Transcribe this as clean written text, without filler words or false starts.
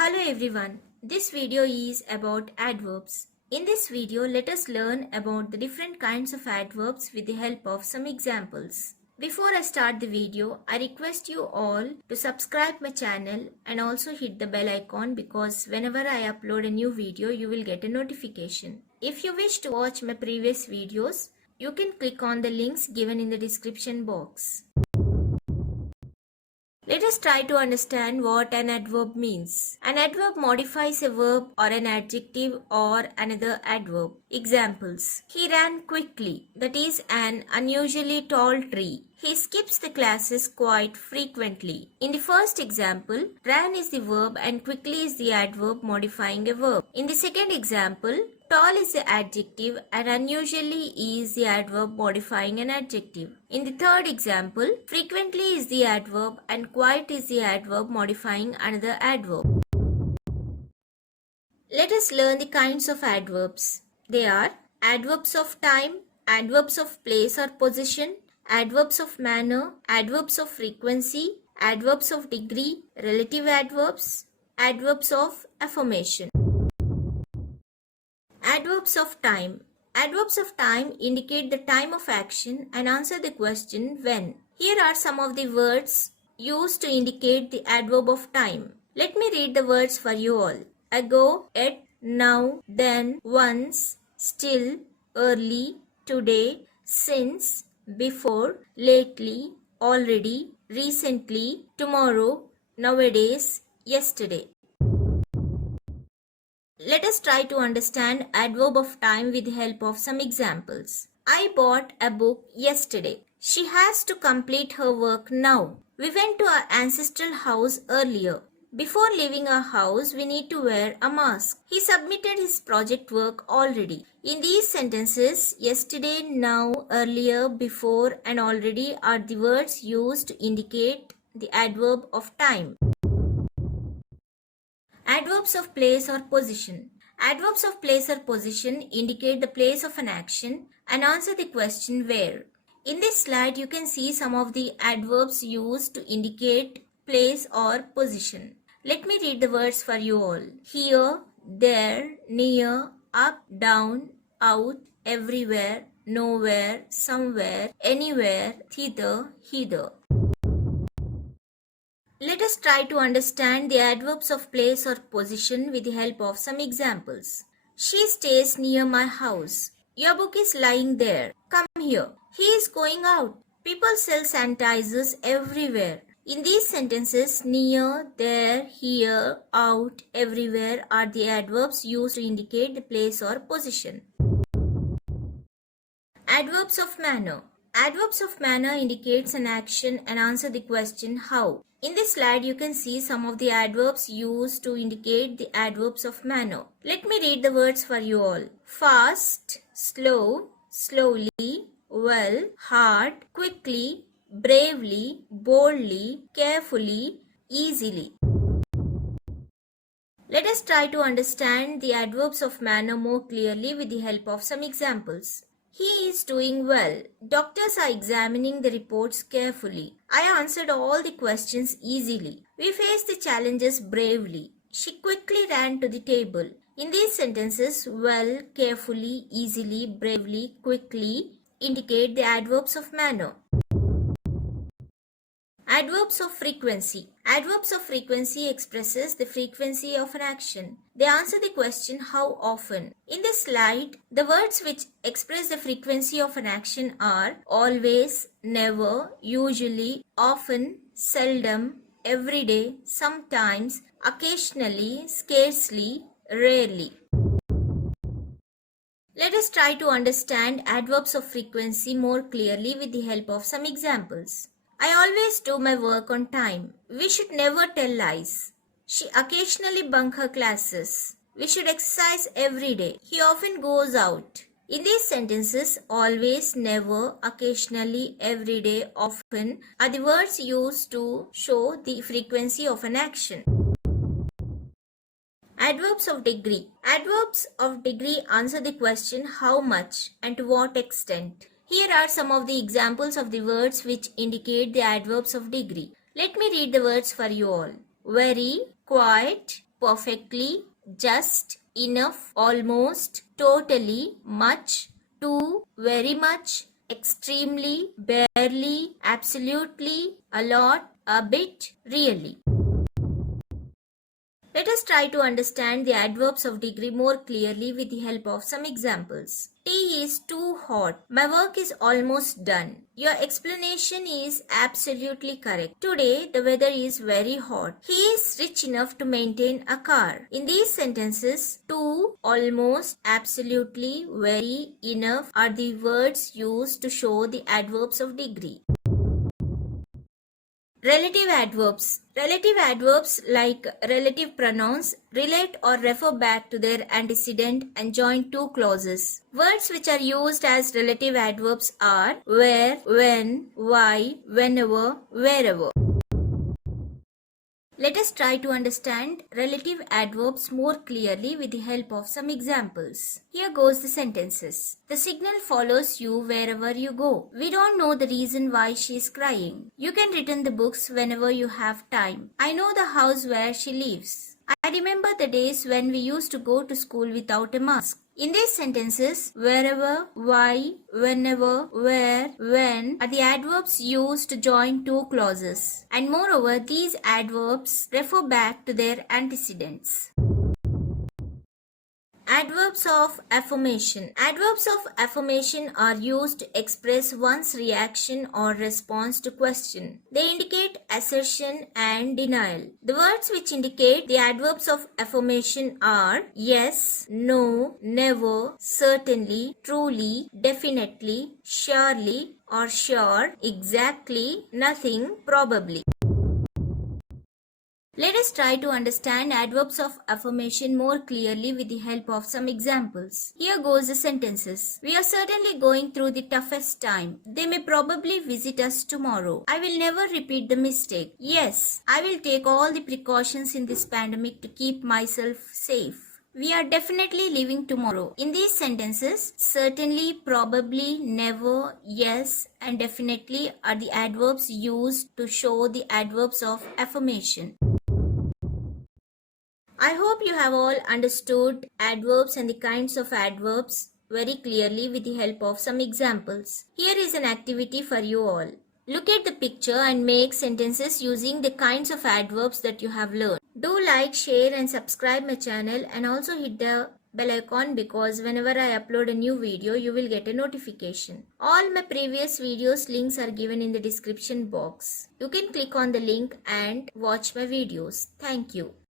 Hello everyone, this video is about adverbs. In this video, let us learn about the different kinds of adverbs with the help of some examples. Before I start the video, I request you all to subscribe my channel and also hit the bell icon because whenever I upload a new video, you will get a notification. If you wish to watch my previous videos, you can click on the links given in the description box. Let us try to understand what an adverb means. An adverb modifies a verb or an adjective or another adverb. Examples: he ran quickly, that is an unusually tall tree. He skips the classes quite frequently. In the first example, ran is the verb and quickly is the adverb modifying a verb. In the second example, tall is the adjective and unusually is the adverb modifying an adjective. In the third example, frequently is the adverb and quite is the adverb modifying another adverb. Let us learn the kinds of adverbs. They are adverbs of time, adverbs of place or position, adverbs of manner, adverbs of frequency, adverbs of degree, relative adverbs, adverbs of affirmation. Adverbs of time. Adverbs of time indicate the time of action and answer the question when. Here are some of the words used to indicate the adverb of time. Let me read the words for you all. Ago, at, now, then, once, still, early, today, since, before, lately, already, recently, tomorrow, nowadays, yesterday. Let us try to understand adverb of time with the help of some examples. I bought a book yesterday. She has to complete her work now. We went to our ancestral house earlier. Before leaving our house, we need to wear a mask. He submitted his project work already. In these sentences, yesterday, now, earlier, before, and already are the words used to indicate the adverb of time. Adverbs of place or position. Adverbs of place or position indicate the place of an action and answer the question where. In this slide, you can see some of the adverbs used to indicate place or position. Let me read the words for you all. Here, there, near, up, down, out, everywhere, nowhere, somewhere, anywhere, thither, hither. Let us try to understand the adverbs of place or position with the help of some examples. She stays near my house. Your book is lying there. Come here. He is going out. People sell sanitizers everywhere. In these sentences, near, there, here, out, everywhere are the adverbs used to indicate the place or position. Adverbs of manner. Adverbs of manner indicates an action and answer the question how. In this slide, you can see some of the adverbs used to indicate the adverbs of manner. Let me read the words for you all. Fast, slow, slowly, well, hard, quickly, bravely, boldly, carefully, easily. Let us try to understand the adverbs of manner more clearly with the help of some examples. He is doing well. Doctors are examining the reports carefully. I answered all the questions easily. We faced the challenges bravely. She quickly ran to the table. In these sentences, well, carefully, easily, bravely, quickly indicate the adverbs of manner. Adverbs of frequency. Adverbs of frequency expresses the frequency of an action. They answer the question how often. In this slide, the words which express the frequency of an action are always, never, usually, often, seldom, every day, sometimes, occasionally, scarcely, rarely. Let us try to understand adverbs of frequency more clearly with the help of some examples. I always do my work on time. We should never tell lies. She occasionally bunk her classes. We should exercise every day. He often goes out. In these sentences, always, never, occasionally, every day, often are the words used to show the frequency of an action. Adverbs of degree. Adverbs of degree answer the question how much and to what extent. Here are some of the examples of the words which indicate the adverbs of degree. Let me read the words for you all. Very, quite, perfectly, just, enough, almost, totally, much, too, very much, extremely, barely, absolutely, a lot, a bit, really. Let us try to understand the adverbs of degree more clearly with the help of some examples. Tea is too hot. My work is almost done. Your explanation is absolutely correct. Today, the weather is very hot. He is rich enough to maintain a car. In these sentences, too, almost, absolutely, very, enough are the words used to show the adverbs of degree. Relative adverbs. Relative adverbs like relative pronouns relate or refer back to their antecedent and join two clauses. Words which are used as relative adverbs are where, when, why, whenever, wherever. Let us try to understand relative adverbs more clearly with the help of some examples. Here goes the sentences. The signal follows you wherever you go. We don't know the reason why she is crying. You can return the books whenever you have time. I know the house where she lives. I remember the days when we used to go to school without a mask. In these sentences, wherever, why, whenever, where, when are the adverbs used to join two clauses. And moreover, these adverbs refer back to their antecedents. Adverbs of affirmation. Adverbs of affirmation are used to express one's reaction or response to question. They indicate assertion and denial. The words which indicate the adverbs of affirmation are yes, no, never, certainly, truly, definitely, surely or sure, exactly, nothing, probably. Let us try to understand adverbs of affirmation more clearly with the help of some examples. Here goes the sentences. We are certainly going through the toughest time. They may probably visit us tomorrow. I will never repeat the mistake. Yes, I will take all the precautions in this pandemic to keep myself safe. We are definitely leaving tomorrow. In these sentences, certainly, probably, never, yes, and definitely are the adverbs used to show the adverbs of affirmation. I hope you have all understood adverbs and the kinds of adverbs very clearly with the help of some examples. Here is an activity for you all. Look at the picture and make sentences using the kinds of adverbs that you have learned. Do like, share and subscribe my channel and also hit the bell icon because whenever I upload a new video, you will get a notification. All my previous videos links are given in the description box. You can click on the link and watch my videos. Thank you.